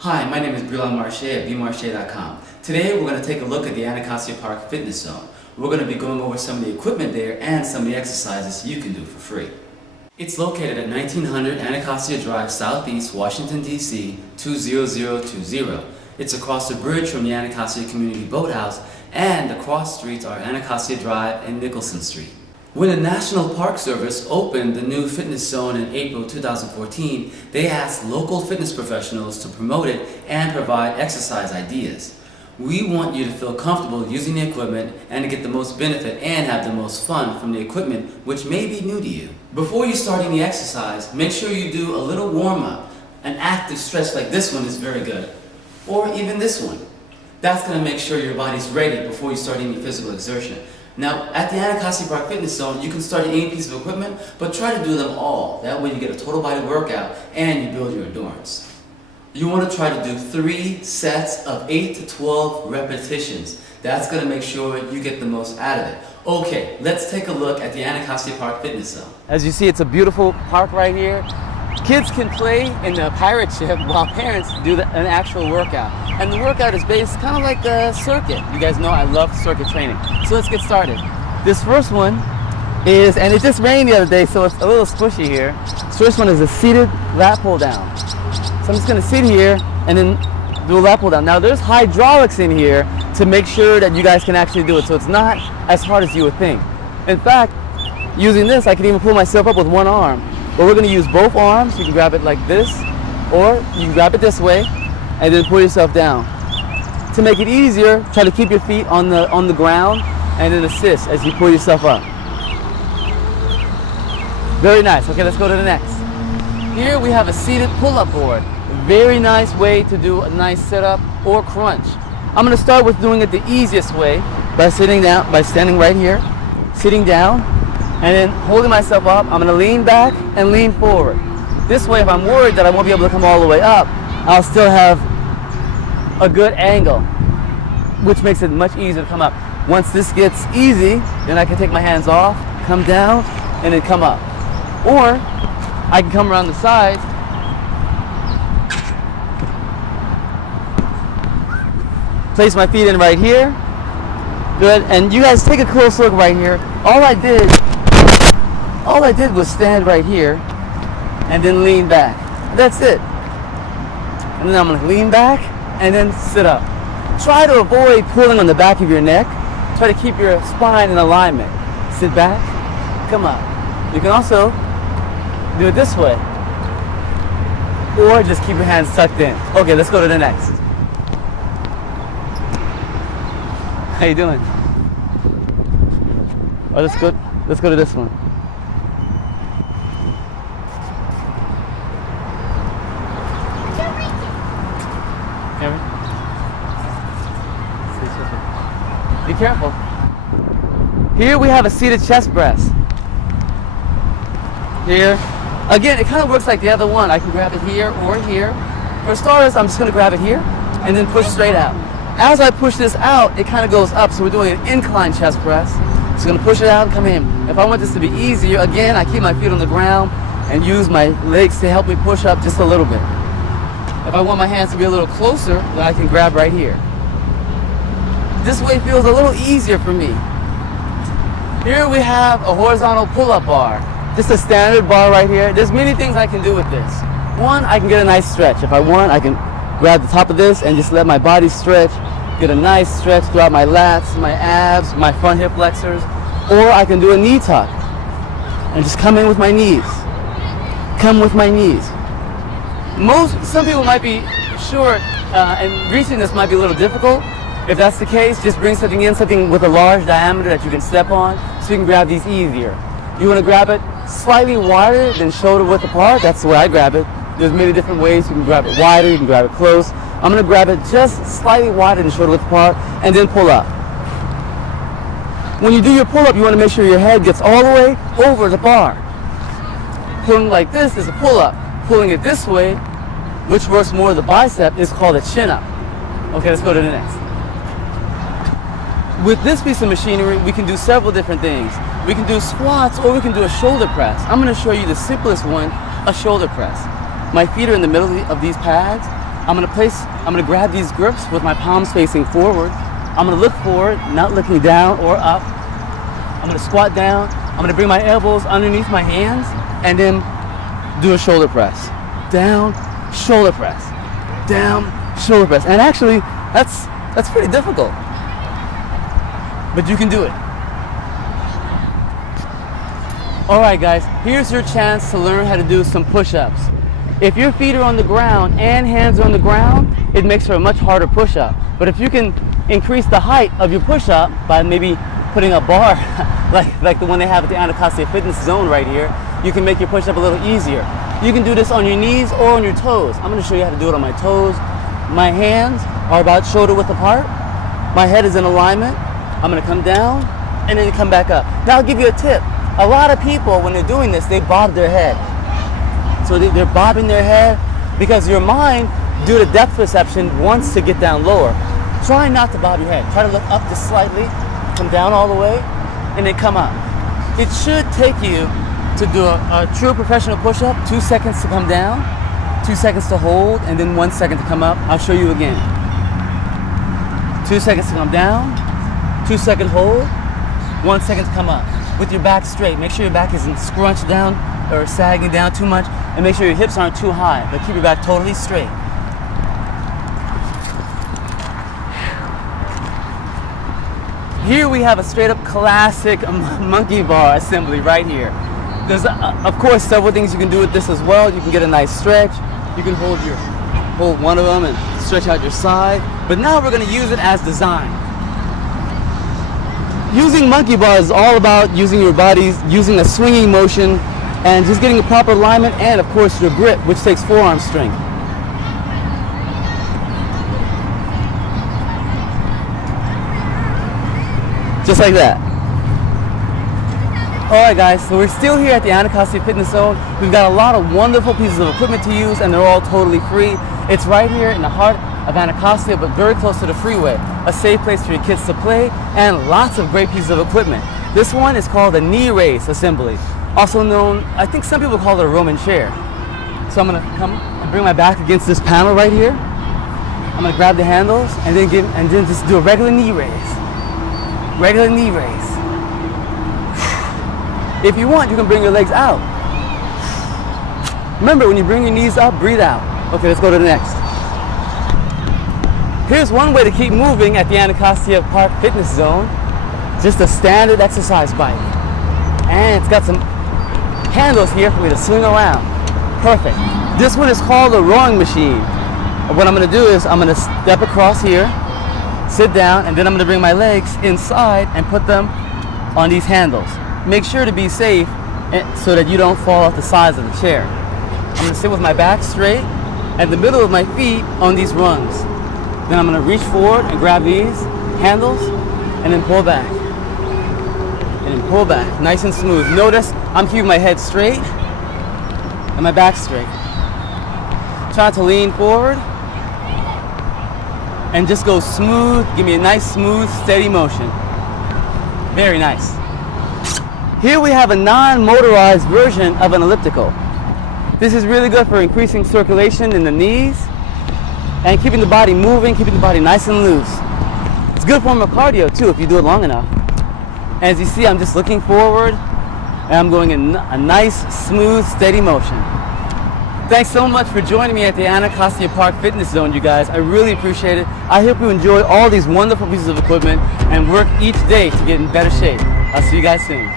Hi, my name is Brilal Marche at bmarche.com. Today we're going to take a look at the Anacostia Park Fitness Zone. We're going to be going over some of the equipment there and some of the exercises you can do for free. It's located at 1900 Anacostia Drive, Southeast, Washington, D.C. 20020. It's across the bridge from the Anacostia Community Boathouse, and the cross streets are Anacostia Drive and Nicholson Street. When the National Park Service opened the new fitness zone in April 2014, they asked local fitness professionals to promote it and provide exercise ideas. We want you to feel comfortable using the equipment and to get the most benefit and have the most fun from the equipment, which may be new to you. Before you start any exercise, make sure you do a little warm-up. An active stretch like this one is very good, or even this one. That's going to make sure your body's ready before you start any physical exertion. Now, at the Anacostia Park Fitness Zone, you can start any piece of equipment, but try to do them all. That way you get a total body workout and you build your endurance. You want to try to do 3 sets of 8 to 12 repetitions. That's going to make sure you get the most out of it. Okay, let's take a look at the Anacostia Park Fitness Zone. As you see, it's a beautiful park right here. Kids can play in the pirate ship while parents do an actual workout. And the workout is based kind of like a circuit. You guys know I love circuit training. So let's get started. This first one is, and it just rained the other day, so it's a little squishy here. This first one is a seated lat pull down. So I'm just going to sit here and then do a lat pull down. Now there's hydraulics in here to make sure that you guys can actually do it, so it's not as hard as you would think. In fact, using this, I can even pull myself up with one arm. But we're going to use both arms. You can grab it like this, or you can grab it this way and then pull yourself down. To make it easier, try to keep your feet on the ground and then assist as you pull yourself up. Very nice. Okay, let's go to the next. Here we have a seated pull-up board. Very nice way to do a nice sit-up or crunch. I'm going to start with doing it the easiest way by sitting down, by standing right here, sitting down, and then holding myself up. I'm going to lean back and lean forward. This way, if I'm worried that I won't be able to come all the way up, I'll still have a good angle, which makes it much easier to come up. Once this gets easy, then I can take my hands off, come down, and then come up. Or I can come around the sides, place my feet in right here. Good, and you guys take a close look right here. All I did was stand right here and then lean back. That's it. And then I'm going to lean back and then sit up. Try to avoid pulling on the back of your neck. Try to keep your spine in alignment. Sit back, come up. You can also do it this way, or just keep your hands tucked in. Okay, let's go to the next. How you doing? Oh, let's go to this one. Be careful. Here we have a seated chest press. Here. Again, it kind of works like the other one. I can grab it here or here. For starters, I'm just going to grab it here and then push straight out. As I push this out, it kind of goes up, so we're doing an incline chest press. Just going to push it out and come in. If I want this to be easier, again, I keep my feet on the ground and use my legs to help me push up just a little bit. If I want my hands to be a little closer, then I can grab right here. This way feels a little easier for me. Here we have a horizontal pull-up bar. Just a standard bar right here. There's many things I can do with this. One, I can get a nice stretch. If I want, I can grab the top of this and just let my body stretch. Get a nice stretch throughout my lats, my abs, my front hip flexors. Or I can do a knee tuck and just come in with my knees. Come with my knees. Some people might be short and reaching this might be a little difficult. If that's the case, just bring something with a large diameter that you can step on so you can grab these easier. You want to grab it slightly wider than shoulder width apart. That's the way I grab it. There's many different ways. You can grab it wider, you can grab it close. I'm going to grab it just slightly wider than shoulder width apart and then pull up. When you do your pull up, you want to make sure your head gets all the way over the bar. Pulling like this is a pull up. Pulling it this way, which works more the bicep, is called a chin up. Okay, let's go to the next. With this piece of machinery, we can do several different things. We can do squats or we can do a shoulder press. I'm going to show you the simplest one, a shoulder press. My feet are in the middle of these pads I'm gonna grab these grips with my palms facing forward. I'm gonna look forward, not looking down or up. I'm gonna squat down. I'm gonna bring my elbows underneath my hands and then do a shoulder press. Down, shoulder press. Down, shoulder press. And actually, that's pretty difficult. But you can do it. All right, guys, here's your chance to learn how to do some push-ups. If your feet are on the ground and hands are on the ground, it makes for a much harder push-up. But if you can increase the height of your push-up by maybe putting a bar like the one they have at the Anacostia Fitness Zone right here, you can make your push-up a little easier. You can do this on your knees or on your toes. I'm gonna show you how to do it on my toes. My hands are about shoulder width apart. My head is in alignment. I'm gonna come down and then come back up. Now I'll give you a tip. A lot of people, when they're doing this, they bob their head. So they're bobbing their head because your mind, due to depth perception, wants to get down lower. Try not to bob your head. Try to look up just slightly, come down all the way, and then come up. It should take you to do a true professional push-up, 2 seconds to come down, 2 seconds to hold, and then 1 second to come up. I'll show you again. 2 seconds to come down, 2 second hold, 1 second to come up. With your back straight, make sure your back isn't scrunched down or sagging down too much, and make sure your hips aren't too high, but keep your back totally straight. Here we have a straight up classic monkey bar assembly right here. There's of course several things you can do with this as well. You can get a nice stretch. You can hold one of them and stretch out your side. But now we're going to use it as designed. Using monkey bar is all about using your body, using a swinging motion, and just getting a proper alignment, and of course your grip, which takes forearm strength. Just like that. Alright guys, so we're still here at the Anacostia Fitness Zone. We've got a lot of wonderful pieces of equipment to use, and they're all totally free. It's right here in the heart of Anacostia, but very close to the freeway. A safe place for your kids to play, and lots of great pieces of equipment. This one is called a knee raise assembly, also known, I think some people call it a Roman chair. So I'm going to come and bring my back against this panel right here. I'm going to grab the handles and then just do a regular knee raise. Regular knee raise. If you want, you can bring your legs out. Remember, when you bring your knees up, breathe out. Okay, let's go to the next. Here's one way to keep moving at the Anacostia Park Fitness Zone. Just a standard exercise bike. And it's got some handles here for me to swing around. Perfect. This one is called a rowing machine. What I'm going to do is I'm going to step across here, sit down, and then I'm going to bring my legs inside and put them on these handles. Make sure to be safe so that you don't fall off the sides of the chair. I'm going to sit with my back straight and the middle of my feet on these rungs. Then I'm going to reach forward and grab these handles and then pull back. And then pull back, nice and smooth. Notice I'm keeping my head straight and my back straight. Try to lean forward and just go smooth. Give me a nice, smooth, steady motion. Very nice. Here we have a non-motorized version of an elliptical. This is really good for increasing circulation in the knees and keeping the body moving, keeping the body nice and loose. It's a good form of cardio too if you do it long enough. As you see, I'm just looking forward and I'm going in a nice, smooth, steady motion. Thanks so much for joining me at the Anacostia Park Fitness Zone, you guys. I really appreciate it. I hope you enjoy all these wonderful pieces of equipment and work each day to get in better shape. I'll see you guys soon.